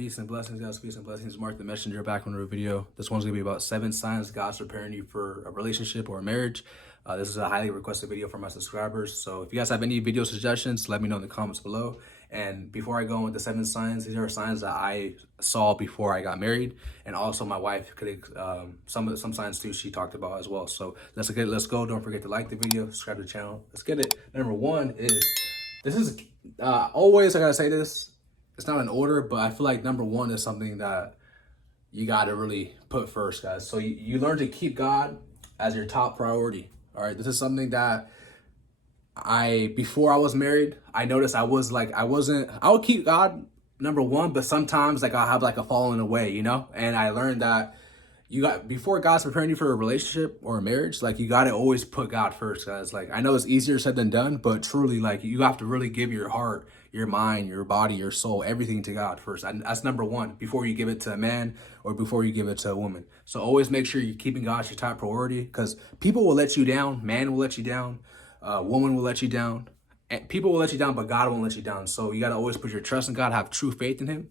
Peace and blessings, guys. Peace and blessings. MarcTheMessenger back on a video. This one's gonna be about 7 signs God's preparing you for a relationship or a marriage. This is a highly requested video from my subscribers. So if you guys have any video suggestions, let me know in the comments below. And before I go on with the 7 signs, these are signs that I saw before I got married, and also my wife could some signs too she talked about as well. So let's go. Don't forget to like the video, subscribe to the channel. Let's get it. Number 1 is always I gotta say this. It's not an order, but I feel like number 1 is something that you got to really put first, guys. So you learn to keep God as your top priority. All right. This is something that before I was married, I noticed I would keep God number 1, but sometimes I'll have a falling away, and I learned that before God's preparing you for a relationship or a marriage, you got to always put God first, guys. I know it's easier said than done, but truly, you have to really give your heart, your mind, your body, your soul, everything to God first. And that's number 1 before you give it to a man or before you give it to a woman. So always make sure you're keeping God your top priority, because people will let you down. Man will let you down. Woman will let you down. And people will let you down, but God won't let you down. So you got to always put your trust in God, have true faith in him.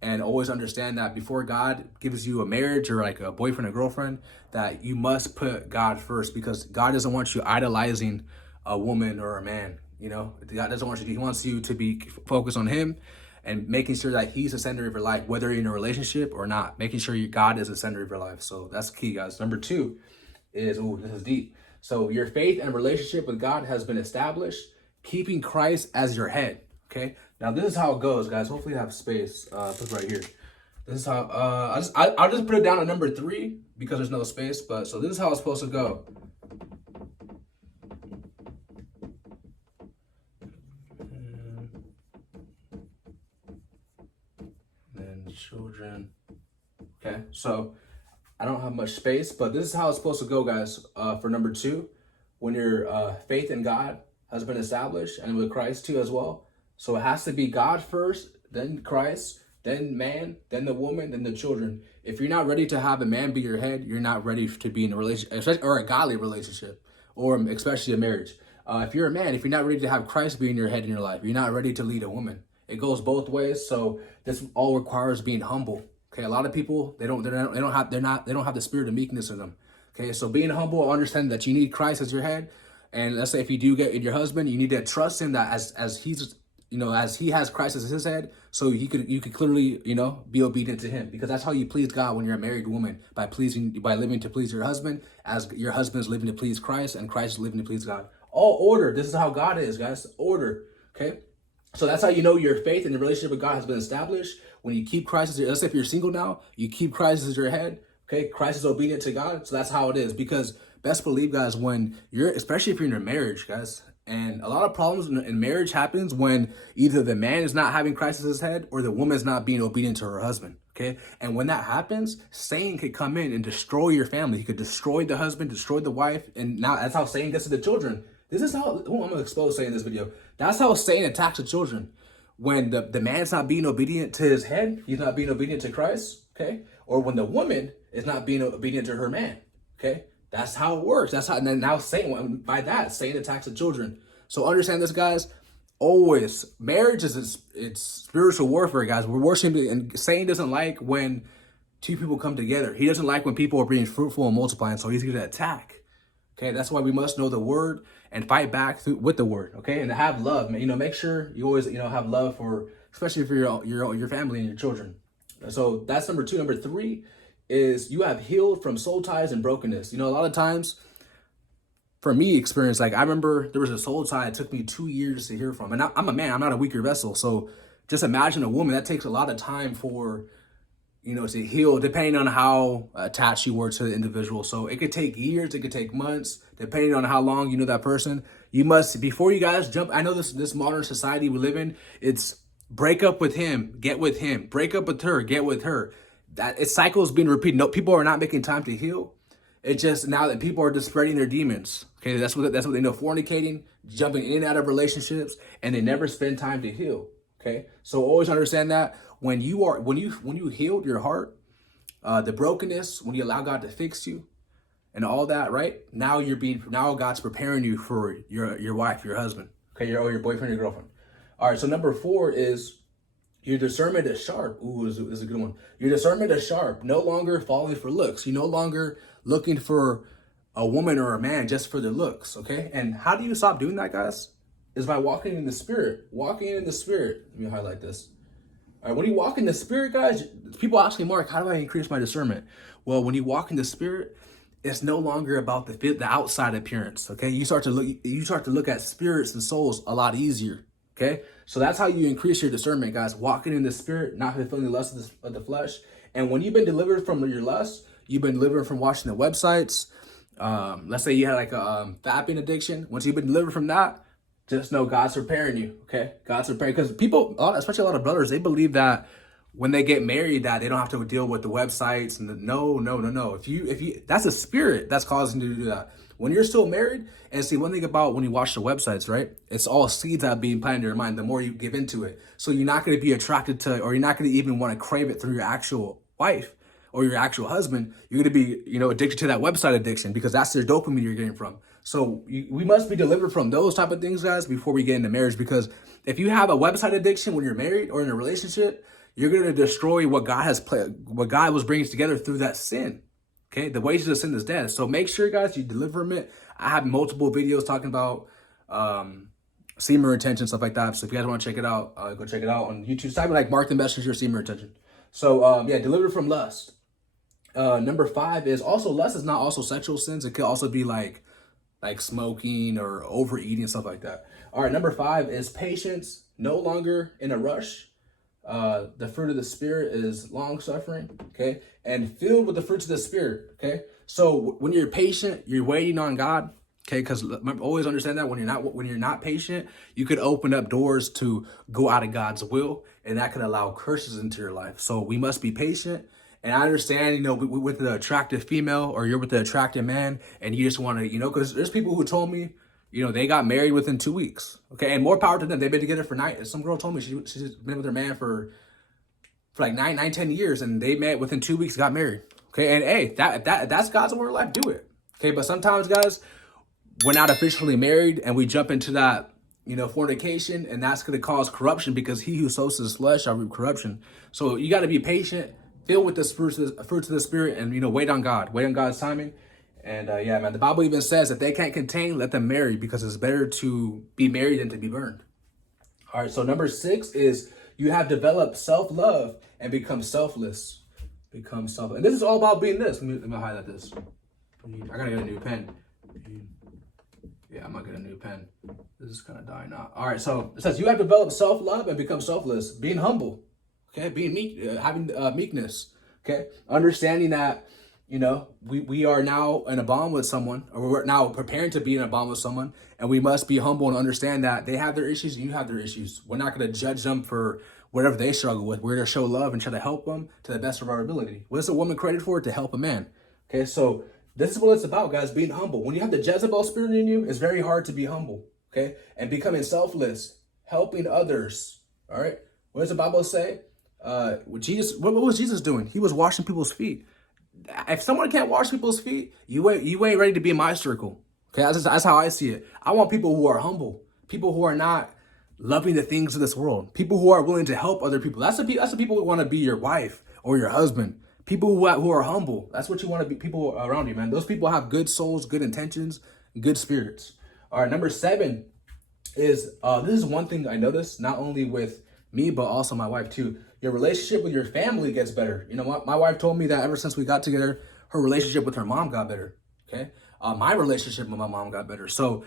And always understand that before God gives you a marriage or a boyfriend or girlfriend, that you must put God first, because God doesn't want you idolizing a woman or a man. God doesn't want you. He wants you to be focused on him and making sure that he's the center of your life, whether you're in a relationship or not. Making sure God is the center of your life. So that's key, guys. Number 2 is, this is deep. So your faith and relationship with God has been established, keeping Christ as your head. Okay. Now this is how it goes, guys. Hopefully you have space. Put it right here. This is how I'll just put it down at number 3 because there's no space. But so this is how it's supposed to go. And then children. Okay. So I don't have much space, but this is how it's supposed to go, guys. For number 2, when your faith in God has been established, and with Christ too as well. So it has to be God first, then Christ, then man, then the woman, then the children. If you're not ready to have a man be your head, you're not ready to be in a relationship, or a godly relationship, or especially a marriage. If you're a man, if you're not ready to have Christ be in your head in your life, you're not ready to lead a woman. It goes both ways. So this all requires being humble. Okay, a lot of people they don't have the spirit of meekness in them. Okay, so being humble, understand that you need Christ as your head. And let's say if you do get in your husband, you need to trust him that as he's as he has Christ as his head, so you could clearly, be obedient to him, because that's how you please God when you're a married woman, by living to please your husband, as your husband is living to please Christ, and Christ is living to please God. All order. This is how God is, guys. Order. Okay. So that's how your faith and your relationship with God has been established. When you keep Christ as let's say if you're single now, you keep Christ as your head. Okay. Christ is obedient to God. So that's how it is, because best believe, guys, especially if you're in a marriage, guys, and a lot of problems in marriage happens when either the man is not having Christ as his head, or the woman is not being obedient to her husband. Okay. And when that happens, Satan could come in and destroy your family. He could destroy the husband, destroy the wife. And now that's how Satan gets to the children. This is how, I'm going to expose Satan in this video. That's how Satan attacks the children. When the man's not being obedient to his head, he's not being obedient to Christ. Okay. Or when the woman is not being obedient to her man. Okay. That's how it works. That's how, and then now Satan attacks the children. So understand this, guys. Always, marriage it's spiritual warfare, guys. We're worshiping, and Satan doesn't like when 2 people come together. He doesn't like when people are being fruitful and multiplying. So he's going to attack. Okay, that's why we must know the word and fight back with the word. Okay, and have love. Make sure you always have love for, especially for your family and your children. So that's number 2. Number 3 is you have healed from soul ties and brokenness. A lot of times, for me, experience, I remember there was a soul tie it took me 2 years to hear from. And I'm a man, I'm not a weaker vessel. So just imagine a woman, that takes a lot of time for, to heal, depending on how attached you were to the individual. So it could take years, it could take months, depending on how long you know that person. You must, before you guys jump, I know this modern society we live in, it's break up with him, get with him, break up with her, get with her. That it cycles being repeated. No, people are not making time to heal. It's just now that people are just spreading their demons. Okay, that's what they know: fornicating, jumping in and out of relationships, and they never spend time to heal. Okay, so always understand that when you healed your heart, the brokenness, when you allow God to fix you, and all that, right? Now God's preparing you for your wife, your husband, okay, or your boyfriend, your girlfriend. All right, so number 4 is Your discernment is sharp. Ooh, is a good one. Your discernment is sharp. No longer falling for looks. You're no longer looking for a woman or a man just for their looks, okay? And how do you stop doing that, guys? Is by walking in the Spirit. Walking in the Spirit. Let me highlight this. All right, when you walk in the Spirit, guys, people ask me, Mark, how do I increase my discernment? Well, when you walk in the Spirit, it's no longer about the outside appearance, okay? You start to look at spirits and souls a lot easier, okay? So that's how you increase your discernment, guys. Walking in the Spirit, not fulfilling the lust of the flesh. And when you've been delivered from your lust, you've been delivered from watching the websites. Let's say you had like a fapping addiction. Once you've been delivered from that, just know God's preparing you, okay? God's preparing, because people, especially a lot of brothers, they believe that when they get married, that they don't have to deal with the websites and no. If you, that's a spirit that's causing you to do that. When you're still married, and see, one thing about when you watch the websites, right? It's all seeds that are being planted in your mind. The more you give into it, so you're not going to be attracted to, or you're not going to even want to crave it through your actual wife or your actual husband. You're going to be, addicted to that website addiction, because that's the dopamine you're getting from. So we must be delivered from those type of things, guys, before we get into marriage. Because if you have a website addiction when you're married or in a relationship, you're going to destroy what what God was bringing together through that sin. Okay, the wages of sin is death. So make sure, guys, you deliver from it. I have multiple videos talking about semen retention, stuff like that. So if you guys want to check it out, go check it out on YouTube. Just type in like MarcTheMessenger semen retention. So yeah, deliver from lust. Number 5 is also, lust is not also sexual sins. It could also be like smoking or overeating, stuff like that. All right, number 5 is patience, no longer in a rush. The fruit of the Spirit is long suffering, okay, and filled with the fruits of the Spirit, okay. So when you're patient, you're waiting on God, okay, because always understand that when you're not patient, you could open up doors to go out of God's will, and that could allow curses into your life. So we must be patient. And I understand, with the attractive female, or you're with the attractive man, and you just want to, because there's people who told me, they got married within 2 weeks. Okay, and more power to them. They've been together for 9. Some girl told me she's been with her man for like 10 years, and they met within 2 weeks, got married. Okay, and hey, that's God's word of life. Do it. Okay, but sometimes, guys, we're not officially married, and we jump into that, fornication, and that's going to cause corruption, because he who sows his flesh shall reap corruption. So you got to be patient, filled with the fruits of the Spirit, and wait on God, wait on God's timing. And yeah, man, the Bible even says that they can't contain, let them marry, because it's better to be married than to be burned. All right, so number 6 is you have developed self-love and become selfless. And this is all about being this. Let me highlight this. I gotta get a new pen. Yeah, I'm gonna get a new pen. This is kind of dying out. All right, so it says you have developed self-love and become selfless, being humble, okay, being meek, having meekness, okay, understanding that, we are now in a bond with someone, or we're now preparing to be in a bond with someone, and we must be humble and understand that they have their issues and you have their issues. We're not going to judge them for whatever they struggle with. We're going to show love and try to help them to the best of our ability. What is a woman created for? To help a man. Okay, so this is what it's about, guys, being humble. When you have the Jezebel spirit in you, it's very hard to be humble, okay? And becoming selfless, helping others, all right? What does the Bible say? What was Jesus doing? He was washing people's feet. If someone can't wash people's feet, you ain't ready to be in my circle. Okay, that's how I see it. I want people who are humble, people who are not loving the things of this world, people who are willing to help other people. That's the people who want to be your wife or your husband. People who are humble. That's what you want to be. People around you, man. Those people have good souls, good intentions, good spirits. All right, number 7 is this is one thing I noticed, not only with me but also my wife too. Your relationship with your family gets better. My wife told me that ever since we got together, her relationship with her mom got better. Okay, my relationship with my mom got better. So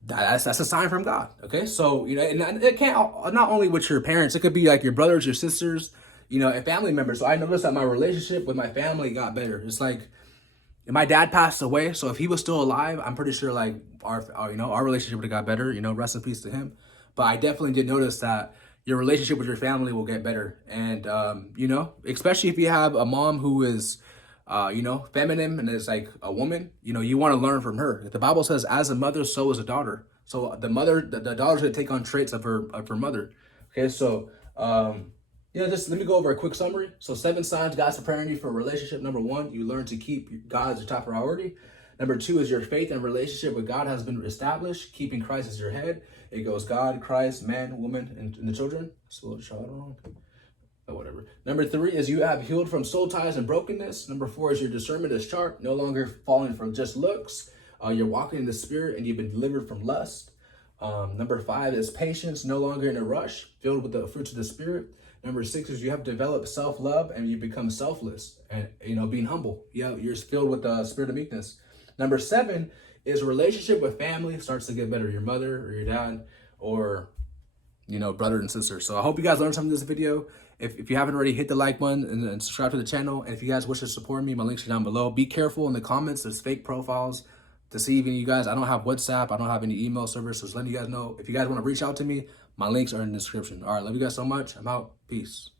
that's a sign from God. Okay, so and it can't, not only with your parents, it could be like your brothers, your sisters, and family members. So I noticed that my relationship with my family got better. It's like, my dad passed away, so if he was still alive, I'm pretty sure like our relationship would have got better. Rest in peace to him. But I definitely did notice that your relationship with your family will get better. And, especially if you have a mom who is, feminine and is like a woman, you want to learn from her. The Bible says, as a mother, so is a daughter. So the daughter's going to take on traits of her mother. Okay, so, just let me go over a quick summary. So 7 signs God's preparing you for a relationship. Number 1, you learn to keep God as your top priority. Number 2 is your faith and relationship with God has been established, keeping Christ as your head. It goes God, Christ, man, woman, and the children. That's a little child wrong. But whatever. Number 3 is you have healed from soul ties and brokenness. Number 4 is your discernment is sharp, no longer falling from just looks. You're walking in the spirit and you've been delivered from lust. Number 5 is patience, no longer in a rush, filled with the fruits of the spirit. Number 6 is you have developed self-love and you become selfless and, being humble. You're filled with the spirit of meekness. Number 7 is relationship with family starts to get better. Your mother or your dad or, brother and sister. So I hope you guys learned something in this video. If you haven't already, hit the like button and subscribe to the channel. And if you guys wish to support me, my links are down below. Be careful in the comments. There's fake profiles deceiving you guys. I don't have WhatsApp. I don't have any email service. So just letting you guys know, if you guys want to reach out to me, my links are in the description. All right, love you guys so much. I'm out. Peace.